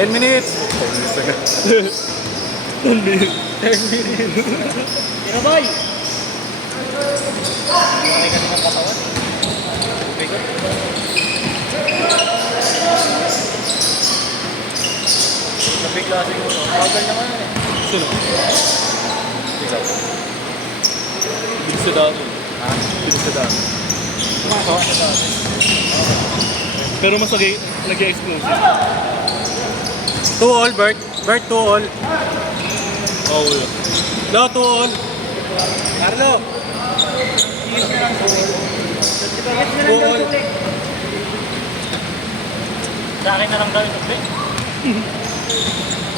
10 minutes. 10 minutes agad. 10 minutes. 10 minutes. Tinaboy! Hindi kasi ng katawan. Bigot. Sabi klase ko to. Bagal naman eh. Sino? Ikaw. Bilis sa dami. Ha? Bilis sa dami. Kumakawa sa dati. Pero mas nag-explosive. 2 all, Bert. Bert, 2 all. Oo, yun. No, 2 all. Carlo! Yes na lang tuloy. Yes na lang Buol. daw tuloy. Sa akin na lang daw ito, Bek.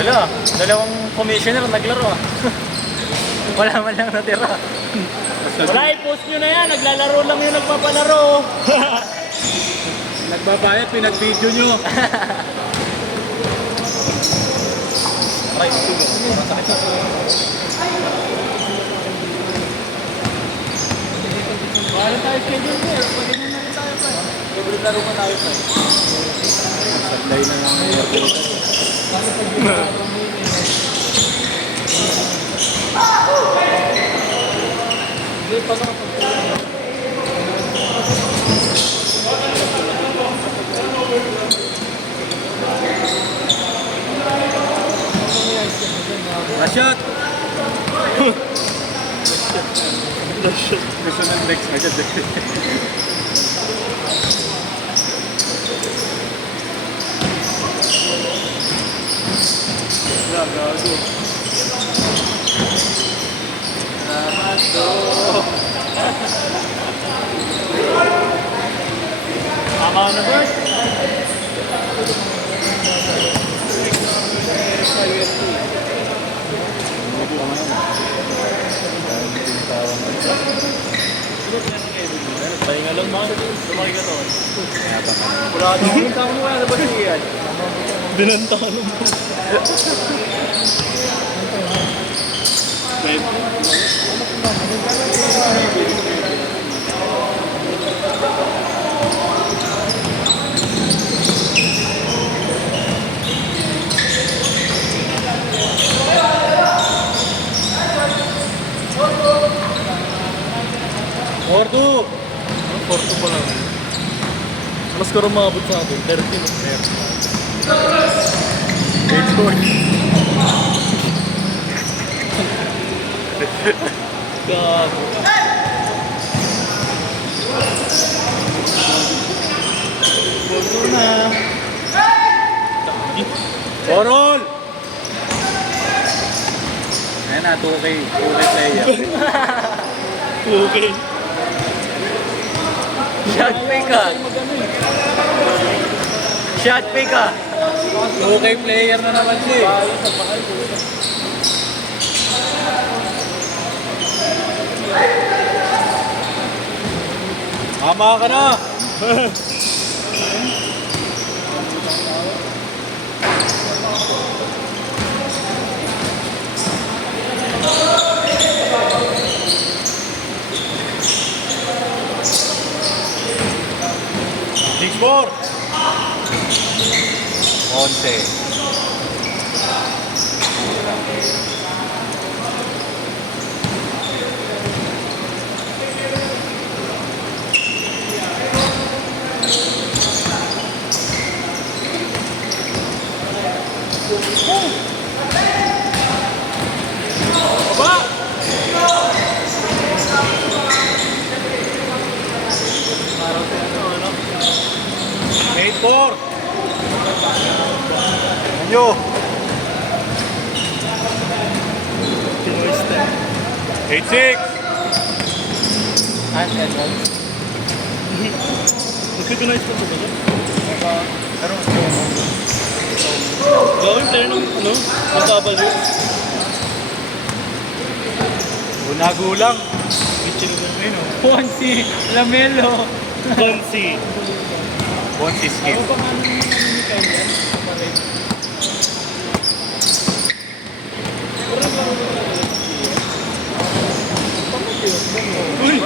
Wala. Dalawang commissioner naglaro ah. Wala man lang natira. Wala, i-post nyo na yan. Naglalaro lang yung nagpapalaro. Nagbabayad, pinag-video nyo. Aray, parang sakit na. Paano tayo schedule niya? Pwede na rin tayo pa. Libre laro pa tayo pa. Sablay na lang yung order. Hindi pa na. Rashad! Rashad. Gusto ng next agad eh. Gago. Salamat do. Tama na ba? Pahinga lang mga lumaki ka to. Wala ka naman tama mo kaya na ba siya? Binantahan mo. Porto! Porto pa lang. Mas ka rumabot sa atin. 30 no? 30. 8 score. Gago. Porto na. Borol! Ayan na, 2K player. Okay. Shot pay ka. Shot pay ka. Okay player na naman siya eh. Tama ka na! Big Four! 11. Baba! 8-4! Anyo! 8-6! And Edmonds. Nag-recognize pa ba ba? Pero Gawin player ng ano? Magkabal yun. Gulang. Kitchen ko yun o. Ponzi, Lamelo. Bonsi. Ponzi skin. Uy!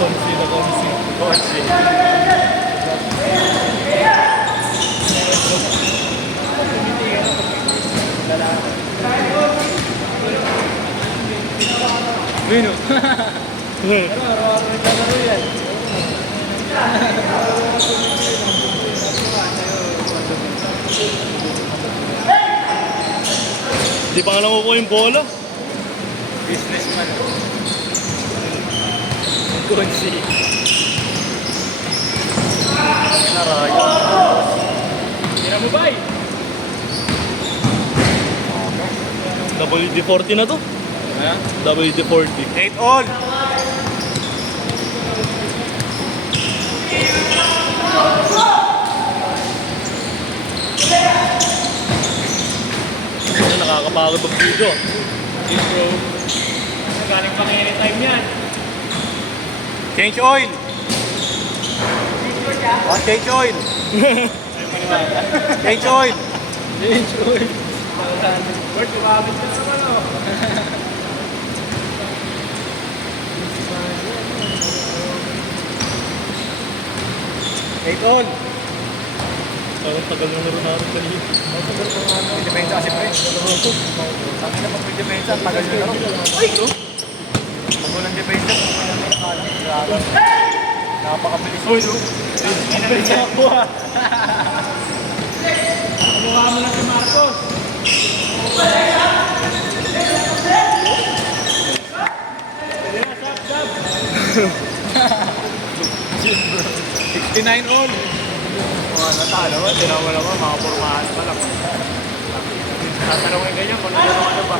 Bonsi na Bonsi. Bueno. Pero araw-araw naglalaro yan. Di pa nga nakukuha yung bola. Businessman. Kunsi. Narayo. Tira mo ba? WD-40 na to. Ha? WD-40. 8 all. Ano, nakakapagod ang video. Intro. Galing pang anytime yan. Change oil. Change oil. Change oil. Change oil. Bert, kumabit ka naman o. Eight on. Ang tagal na laro natin kanina. May depensa kasi pre. Sabi na pag may depensa, tagal nyo laro. Ay! Pag walang depensa, grabe. Napakabilis. Uy, no? Depensa ako ha. Mukha mo lang si Marcos. 69 all. Mga natalo, tinawa naman, mga pormahan pa lang. Tatanungin ganyan kung nagano ka na ba?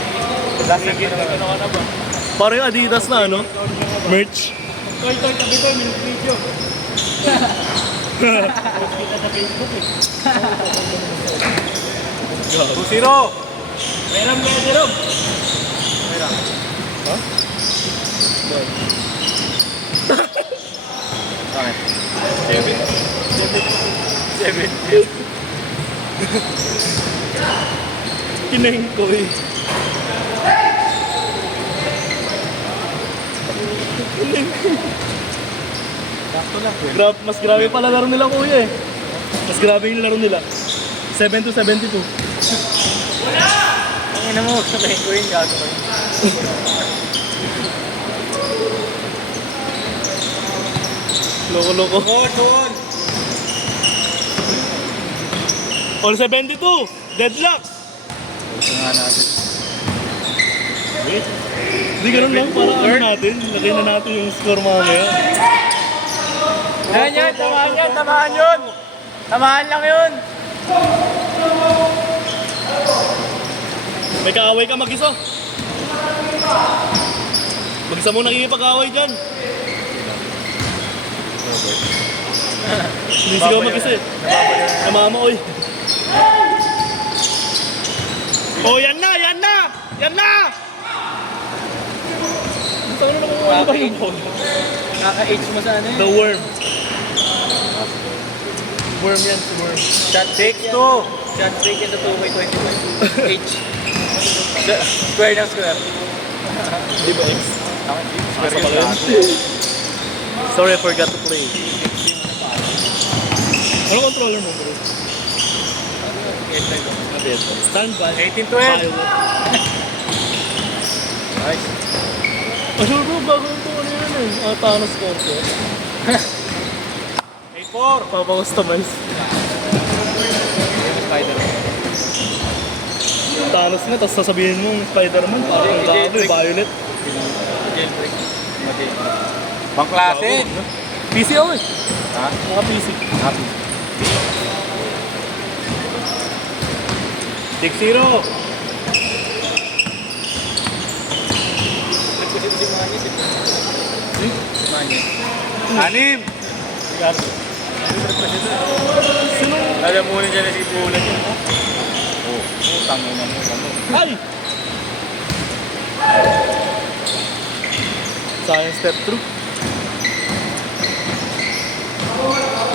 Lasagin na gano'n ka na ba? Parang yung Adidas na ano? Merch. Toy, tabi ko, minute video. Post kita sa Facebook eh. 2-0. Meron kaya Jerome? Meron. Ha? Bakit? 7. Kineng ko eh. Sakto lang. Mas grabe pala laro nila kuya eh. Mas grabe yung laro nila. 7 to 72. Ang ina mo, sabihin ko yun, gago ko yun. Loko-loko. Doon! All 72! Deadlock! Ito nga natin. Wait. Hindi ganun lang para ano natin. Lagay na natin yung score mamaya. Yan, tamaan yan, tamaan yun! Tamaan lang yun! May kaaway ka mag-isa. Mag-isa mo nakikipag-away dyan. Hindi sigaw mag-isa eh. Namama, oy. Oh, yan na! Yan na! Yan na! Saan na nakuha ba yung ball? Kaka-H mo sa ano The yun? worm. Worm yan, si worm. Shot fake yan. Shot fake yan sa 2x25. H. Square ng square. Di ba, X? Square Asa yung pala lahat. yun? Sorry, I forgot to play. Ano controller mo, bro? Standby. 18-12. Nice. Sure bro, bago ito ano yun eh. Thanos Scorpio. 8-4. Papakustomize. Spider-Man. Thanos nga, tapos sasabihin mo Spider-Man, parang ang gago eh, Violet. Jailbreak. Bang klase. PC ako eh. Ha? Mga PC. Happy. 6-0. Nagpusit si Manyes eh. Manyes. 6. Ricardo. Sino? Alam mo na dyan na si Bulan yun. Oo. Tangin na mo. Ay! Science step through.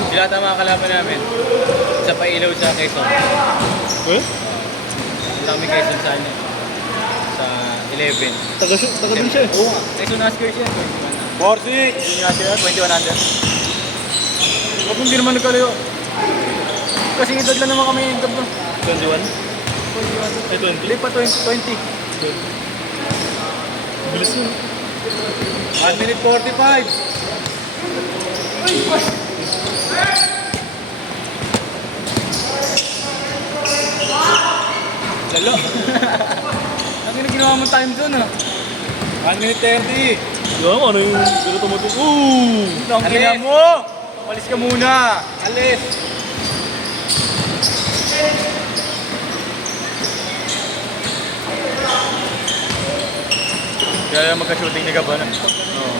Sila tama ang kalaban namin. Sa pailaw sa Quezon. Eh? Ang dami Quezon sa ano. Sa 11. Taga dun siya eh. Oo nga. Quezon Huskers yan. 4-6. Yun nga sila. 21 under. Huwag hindi naman nagkalayo. Kasi edad lang naman kami yung edad bro. 21? 21. Ay, 20. Hindi pa 20. Bilis yun. 1 minute 45. Lalo. Ang ina ginawa mong time zone ah. 1 minute 30. Yan, ano yung ganito mo ito? Ooh! Ang ina mo! Malis ka muna. Alis. Kaya magka-shooting ni Gabon. Oo.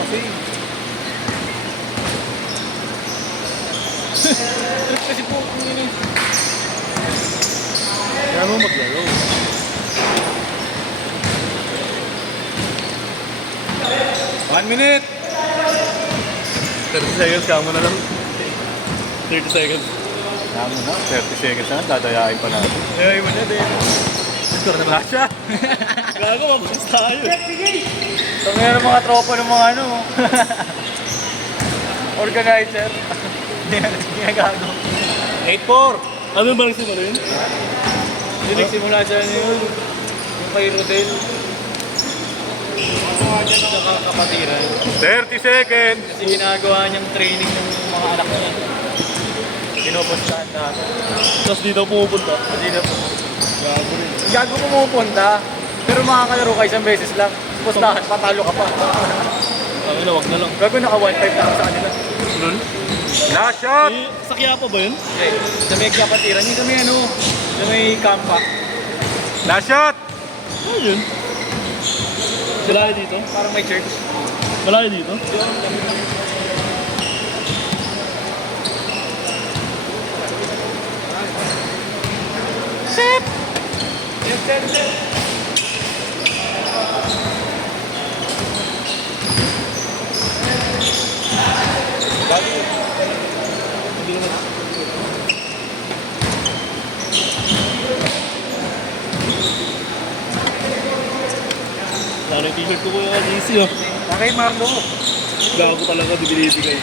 Kasi po, Kaya mo maglaro. One minute! 30 seconds, kamo na lang. 30 seconds. Tama na, 30 seconds na, dadayain pa natin. Ay, iwan na din. Score na ba siya? Gago, mabas tayo. So, meron mga tropa ng mga ano. Organizer. Hindi na gago. 8-4. Ano ba nagsimula yun? Hindi nagsimula siya yun. Yung kay Rodel. Saka kapatiran. 30 seconds! Kasi ginagawa niyang training ng mga anak niya. Pinupustahan na. Tapos di daw pumupunta. Hindi na po. Gago rin. Gago pumupunta. Pero makakalaro ka isang beses lang. Pustahan, patalo ka pa. Ang ina, wag na lang. Gago naka 1-5 na ako sa kanila. Lul? Last shot! Sa Quiapo ba yun? Okay, sa may kapatiran. Yung sa may ano, sa may kampa. Last shot! Ano yun? Malayo dito? Parang may church. Malayo dito? Set! Set. Lalo yung t-shirt ko kuya DC oh. Okay, Marlo. Gago talaga, di binibigay.